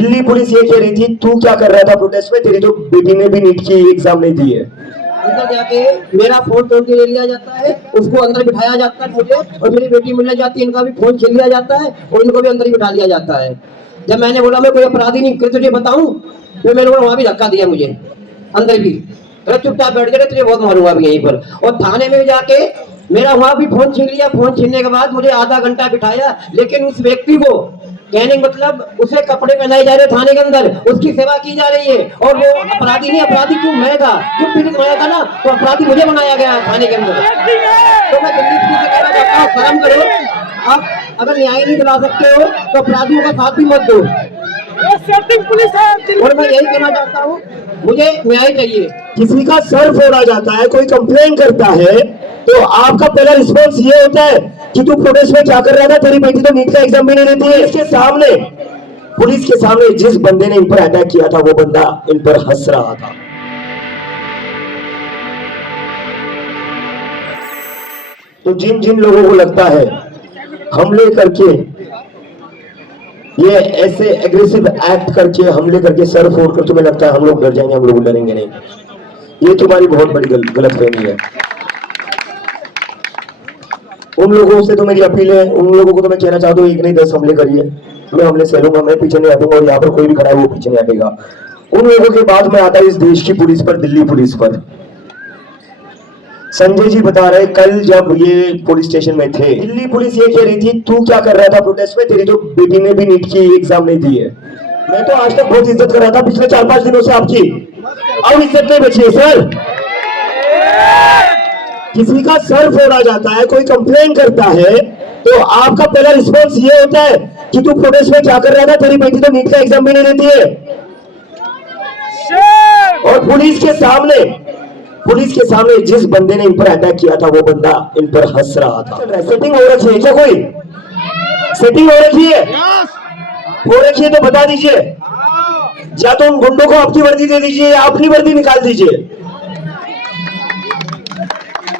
Delhi police ये कह रही थी तू क्या कर रहा था प्रोटेस्ट में, तेरी तो बेटी ने भी नीट की एग्जाम नहीं दी है। अंदर जाके मेरा फोन तोड़ के ले लिया जाता है, उसको अंदर बिठाया जाता है मुझे, और मेरी बेटी मिलने जाती है, इनका भी फोन छीन लिया जाता है और इनको भी अंदर ही बिठा लिया जाता है। जब मैंने बोला मैं कोई अपराधी नहीं, तुझे बताऊं, तो मैंने बोला वहां भी धक्का दिया मुझे अंदर भी, अरे चुपचाप बैठ गए, तुझे बहुत मारूंगा अभी यहीं पर। और थाने में जाके मेरा वहां भी फोन छीन लिया। फोन छीनने के बाद मुझे आधा घंटा बिठाया, लेकिन उस व्यक्ति को कहने का मतलब उसे कपड़े पहनाए जा रहे थाने के अंदर, उसकी सेवा की जा रही है, और वो अपराधी नहीं, अपराधी क्यों मैं था, क्यों पीड़ित बनाया था ना, तो अपराधी मुझे बनाया गया थाने के अंदर। तो मैं दिल्ली पुलिस से कहना चाहता हूँ, शर्म करो। आप अगर न्याय नहीं दिला सकते हो तो अपराधियों का साथ भी मत दो। और मैं यही कहना चाहता हूँ, मुझे न्याय चाहिए। किसी का सर फोड़ा जाता है, कोई कंप्लेन करता है, तो आपका पहला रिस्पॉन्स ये होता है कि तू प्रोटेस्ट में क्या कर रहा था, तेरी बेटी तो नीट का एग्जाम भी नहीं देती है। पुलिस के सामने जिस बंदे ने इन पर अटैक किया था वो बंदा इन पर हंस रहा था। तो जिन जिन लोगों को लगता है हमले करके, ये ऐसे एग्रेसिव एक्ट करके, हमले करके, सर फोड़ कर तुम्हें लगता है हम लोग डर जाएंगे, हम लोग डरेंगे नहीं, ये तुम्हारी बहुत बड़ी गलतफहमी है। उन लोगों से तो मेरी अपील है, उन लोगों को तो मैं कहना चाहता हूँ, एक नहीं 10 हमले करिए, मैं हमले सहलूंगा, मैं पीछे नहीं हटूंगा, और यहाँ पर कोई भी खड़ा है वो पीछे नहीं हटेगा। उन लोगों के बाद में आता है इस देश की पुलिस पर, दिल्ली पुलिस पर। संजय जी बता रहे कल जब ये पुलिस स्टेशन में थे, दिल्ली पुलिस ये कह रही थी तू क्या कर रहा था प्रोटेस्ट में, तेरी तो बेटी ने भी नीट की एग्जाम नहीं दी है। मैं तो आज तक बहुत इज्जत कर रहा था पिछले 4-5 दिनों से आपकी, अब इज्जत नहीं बची है सर। किसी का सर फोड़ा जाता है, कोई कंप्लेन करता है, तो आपका पहला रिस्पॉन्स ये होता है कि तू प्रोटेस्ट में क्या कर रहा था, तेरी बेटी तो नीट का एग्जाम भी नहीं देती है। और पुलिस के सामने जिस बंदे ने इन पर अटैक किया था वो बंदा इन पर हंस रहा था। सेटिंग हो रखी है क्या, कोई सेटिंग हो रखी है? हो रखी है तो बता दीजिए, या तो उन गुंडों को आपकी वर्दी दे दीजिए या अपनी वर्दी निकाल दीजिए।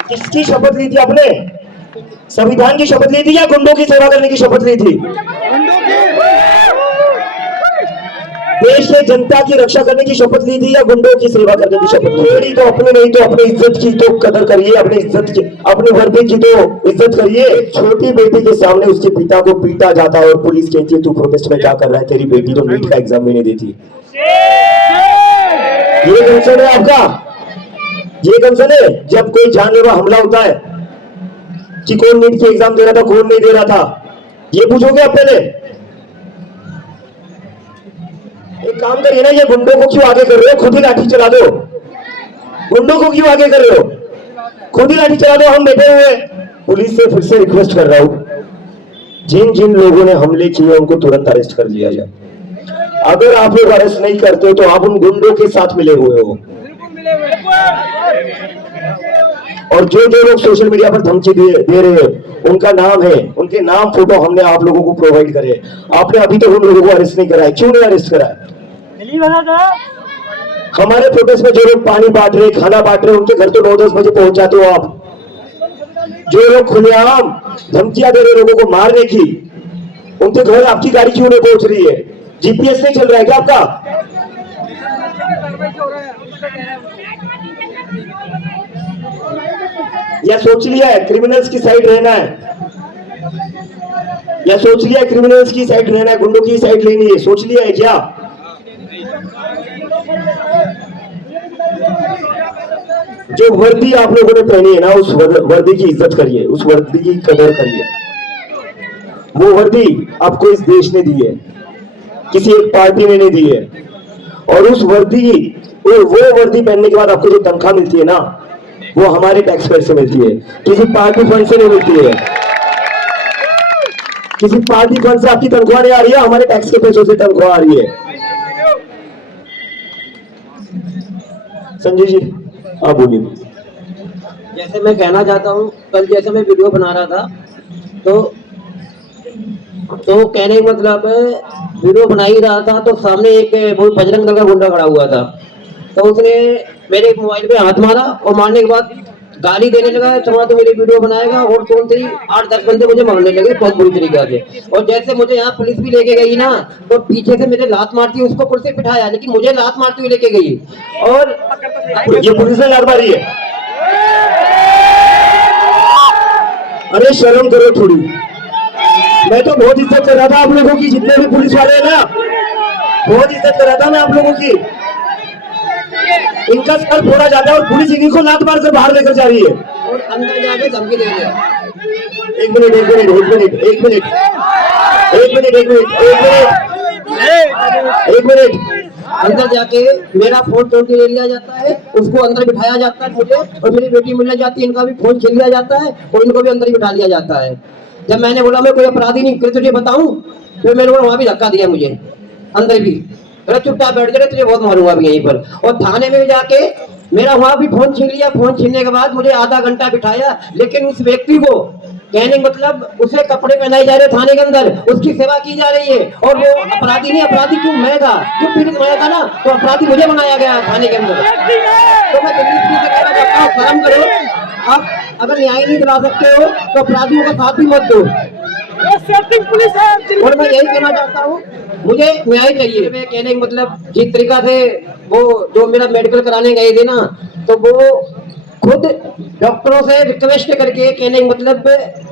किसकी शपथ ली थी आपने? संविधान की शपथ ली थी या गुंडों की सेवा करने की शपथ ली थी? देश के जनता की रक्षा करने की शपथ ली थी या गुंडों की सेवा करने की शपथ ली थी? तो अपनी नहीं तो अपनी इज्जत की तो कदर करिए, अपनी इज्जत की, अपनी वर्दी की तो इज्जत करिए। छोटी बेटी के सामने उसके पिता को पीटा जाता है और पुलिस कहती है तू प्रोटेस्ट में क्या कर रहा है, तेरी बेटी तो नीट का एग्जाम भी नहीं देती। ये कंसर्न है आपका? ये कंसर्न है? जब कोई जानलेवा हमला होता है कि कौन नीट की एग्जाम दे रहा था, कौन नहीं दे रहा था, ये पूछोगे आप पहले? एक काम करिए ना, ये गुंडों को क्यों आगे कर रहे हो, खुद ही लाठी चला दो। गुंडों को क्यों आगे कर रहे हो, खुद ही लाठी चला दो, हम बैठे हुए। पुलिस से फिर से रिक्वेस्ट कर रहा हूं, जिन जिन लोगों ने हमले किए उनको तुरंत अरेस्ट कर लिया जाए। अगर आप लोग अरेस्ट नहीं करते तो आप उन गुंडों के साथ मिले हुए हो। और जो जो लोग सोशल मीडिया पर धमकी दे रहे हैं उनका नाम है, उनके नाम फोटो हमने आप लोगों को प्रोवाइड करे। आपने अभी तक उन लोगों को अरेस्ट नहीं करा है, क्यों नहीं अरेस्ट करा है? हमारे प्रोटेस्ट में जो लोग पानी बांट रहे, खाना बांट रहे, उनके घर तो 9-10 बजे पहुंच जाते हो आप। जो लोग खुलेआम धमकियां दे रहे लोगों को मारने की, उनके घर आपकी गाड़ी क्यों नहीं पहुंच रही है? जीपीएस नहीं चल रहा है क्या आपका? या सोच लिया है क्रिमिनल्स की साइड रहना है, या सोच लिया है क्रिमिनल्स की साइड रहना है, गुंडों की साइड लेनी है, सोच लिया है क्या? जो वर्दी आप लोगों ने पहनी है ना, उस वर्दी की इज्जत करिए, उस वर्दी की कदर करिए। वो वर्दी आपको इस देश ने दी है, किसी एक पार्टी ने नहीं दी है। और उस वर्दी, वो वर्दी पहनने के बाद आपको जो तनख्वाह मिलती है ना, वो हमारे टैक्स पेयर से मिलती है, किसी पार्टी फंड से नहीं मिलती है। किसी पार्टी फंड से आपकी तनख्वाह नहीं आ रही है, हमारे टैक्स के पैसों से तनख्वाह आ रही है। संजय जी आप बोलिए। जैसे मैं कहना चाहता हूँ, कल जैसे मैं वीडियो बना रहा था तो कहने का मतलब वीडियो बना ही रहा था, तो सामने एक वो बजरंग दल का गुंडा खड़ा हुआ था, तो उसने मेरे मोबाइल पे हाथ मारा और मारने के बाद गाली देने लगा, चमा तो मेरी वीडियो बनाएगा, और तुरंत ही 8-10 बंदे मुझे मारने लगे बहुत बुरी तरीके से। और जैसे मुझे यहाँ पुलिस भी लेके गई ना, तो पीछे से मेरे लात मारती, उसको कुर्सी बिठाया, लेकिन मुझे लात मारती हुई लेके गई। और ये पुलिस ने लात मारी है? अरे शर्म करो थोड़ी। मैं तो बहुत इज्जत कर रहा था आप लोगों की, जितने भी पुलिस वाले हैं ना, बहुत इज्जत कर रहा था मैं आप लोगों की। इनका सर फोड़ा जाता है और पुलिस इन्हीं को लात मार कर बाहर लेकर जा रही है। और अंदर जाके धमकी दे रहे हैं। एक मिनट एक मिनट एक मिनट एक मिनट एक मिनट एक मिनट एक मिनट अंदर जाके मेरा फोन तोड़ के ले लिया जाता है, उसको अंदर बिठाया जाता है मुझे, और मेरी बेटी मिलने जाती है, इनका भी फोन छीन लिया जाता है और इनको भी अंदर ही बिठा लिया जाता है। जब मैंने बोला मैं कोई अपराधी नहीं, फिर तुझे बताऊं, फिर मैंने बोला वहां भी धक्का दिया मुझे अंदर भी। अरे चुपचाप बैठ गए, तुझे बहुत मारूंगा अभी यहीं पर। और थाने में भी जाके मेरा वहां भी फोन छीन लिया। फोन छीनने के बाद मुझे आधा घंटा बिठाया, लेकिन उस व्यक्ति को कहने का मतलब उसे कपड़े पहनाए जा रहे थाने के अंदर, उसकी सेवा की जा रही है। और वो अपराधी नहीं, अपराधी क्यों मैं था, क्यों पीड़ित मैं था ना, तो अपराधी मुझे बनाया गया थाने के अंदर। तो मैं दिल्ली पुलिस से कहना चाहता हूँ, शर्म करो। आप अगर न्याय नहीं दिला सकते हो तो अपराधियों का साथ भी मत दो। पुलिस है। और मैं यही कहना चाहता हूँ, मुझे न्याय चाहिए। मैं कहने का मतलब जिस तरीका से वो जो मेरा मेडिकल कराने गए थे ना, तो वो खुद डॉक्टरों से रिक्वेस्ट करके कहने का मतलब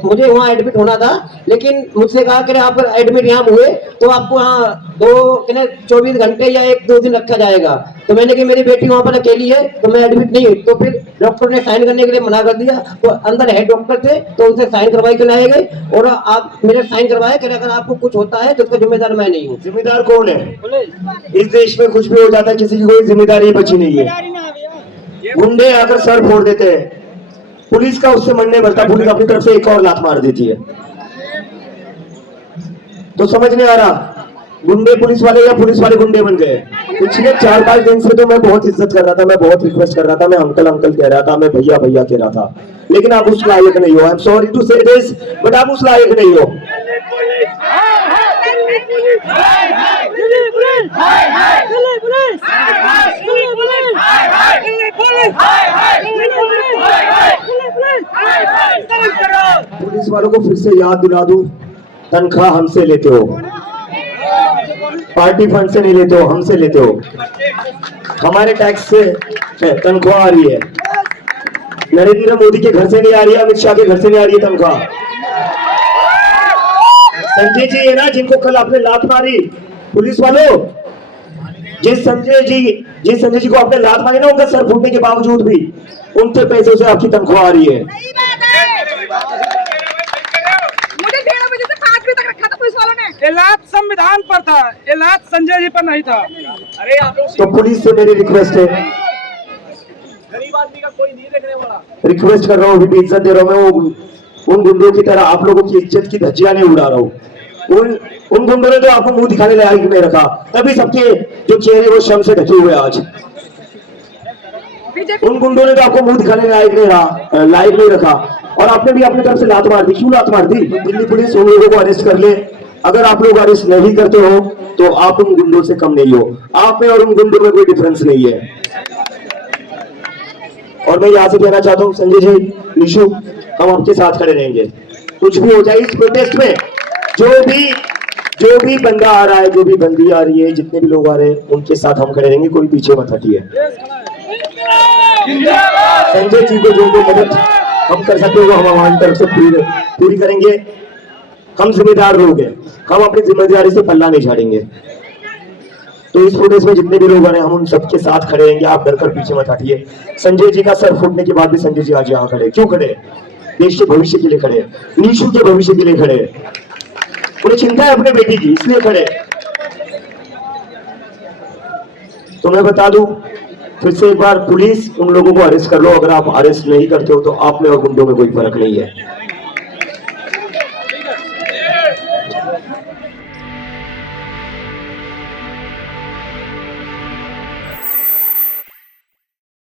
मुझे वहाँ एडमिट होना था, लेकिन मुझसे कहा कि आप एडमिट यहाँ हुए तो आपको यहाँ 24 घंटे या 1-2 दिन रखा जाएगा। तो मैंने कहा मेरी बेटी वहाँ पर अकेली है तो मैं एडमिट नहीं हुई। तो फिर डॉक्टर ने साइन करने के लिए मना कर दिया। तो अंदर हेड डॉक्टर थे तो उनसे साइन करवाई के लाए गए, और आप मेरे साइन करवाए कि अगर आपको कुछ होता है तो उसका जिम्मेदार मैं नहीं हूँ। जिम्मेदार कौन है? इस देश में कुछ भी हो जाता है, किसी की कोई जिम्मेदारी बची नहीं है। गुंडे आकर सर फोड़ देते हैं, पुलिस का उससे मन नहीं भरता, पुलिस अपनी तरफ से एक और लात मार देती है। तो समझ नहीं आ रहा गुंडे पुलिस वाले या पुलिस वाले गुंडे बन गए। पिछले 4-5 दिन से तो मैं बहुत इज्जत कर रहा था, मैं बहुत रिक्वेस्ट कर रहा था, मैं अंकल अंकल कह रहा था, मैं भैया भैया कह रहा था, लेकिन आप उस लायक नहीं हो। आई एम सॉरी टू से दिस, बट आप उस लायक नहीं हो। पुलिस वालों को फिर से याद दिला दूं, तनख्वाह हमसे लेते हो, पार्टी फंड से नहीं लेते हो, हमसे लेते हो। हमारे टैक्स से तनख्वाह आ रही है, नरेंद्र मोदी के घर से नहीं आ रही है, अमित शाह के घर से नहीं आ रही है तनख्वाह। संजय जी है ना जिनको कल आपने लात मारी, पुलिस वालों, जिस संजय जी को आपने लात मारी ना, उनका सर फूटने के बावजूद भी उनके पैसों से आपकी तनख्वाह आ रही है। मुझे 11 बजे से 5 बजे तक रखा था पुलिस वालों ने। इलाज संविधान पर था, इलाज संजय जी पर नहीं था। अरे तो पुलिस से मेरी रिक्वेस्ट है, गरीब आदमी का कोई नहीं देखने वाला। रिक्वेस्ट कर रहा हूँ, अभी इज्जत दे रहा हूँ मैं, वो उन गुंडों की तरह आप लोगों की इज्जत की धज्जियां नहीं उड़ा रहा हूँ। उन गुंडों ने तो आपको मुंह दिखाने लायक नहीं रखा, तभी सबके जो चेहरे वो शर्म से ढके हुए आज। उन गुंडों ने तो आपको मुंह दिखाने लायक नहीं रखा, और आपने भी अपनी तरफ से लात मार दी। क्यों लात मार दी? दिल्ली पुलिस उन लोगों को अरेस्ट कर ले। अगर आप लोग अरेस्ट नहीं करते हो तो आप उन गुंडों से कम नहीं हो, आप में और उन गुंडों में कोई डिफरेंस नहीं है। और मैं यहाँ से कहना चाहता हूँ, संजय जी, निशु, हम आपके साथ खड़े रहेंगे, कुछ भी हो जाए इस प्रोटेस्ट में। जो भी बंदा आ रहा है, जो भी बंदी आ रही है, जितने भी लोग आ रहे हैं, उनके साथ हम खड़े रहेंगे, कोई पीछे मत हटिए। संजय जी को जो मदद हम कर सकते हो हम हमारी तरफ से पूरी करेंगे। हम जिम्मेदार लोग हैं, हम अपनी जिम्मेदारी से पल्ला नहीं झाड़ेंगे। तो इस प्रोटेस्ट में जितने भी लोग आ रहे हैं, हम उन सबके साथ खड़े रहेंगे। आप डर कर पीछे मत हटिए। संजय जी का सर फूटने के बाद भी संजय जी आज यहाँ खड़े, क्यों खड़े? देश के भविष्य के लिए खड़े, निशु के भविष्य के लिए खड़े, उन्हें चिंता है अपने बेटी की, इसलिए खड़े। तो मैं बता दूं फिर से एक बार, पुलिस उन लोगों को अरेस्ट कर लो। अगर आप अरेस्ट नहीं करते हो तो आप में और गुंडों में कोई फर्क नहीं है।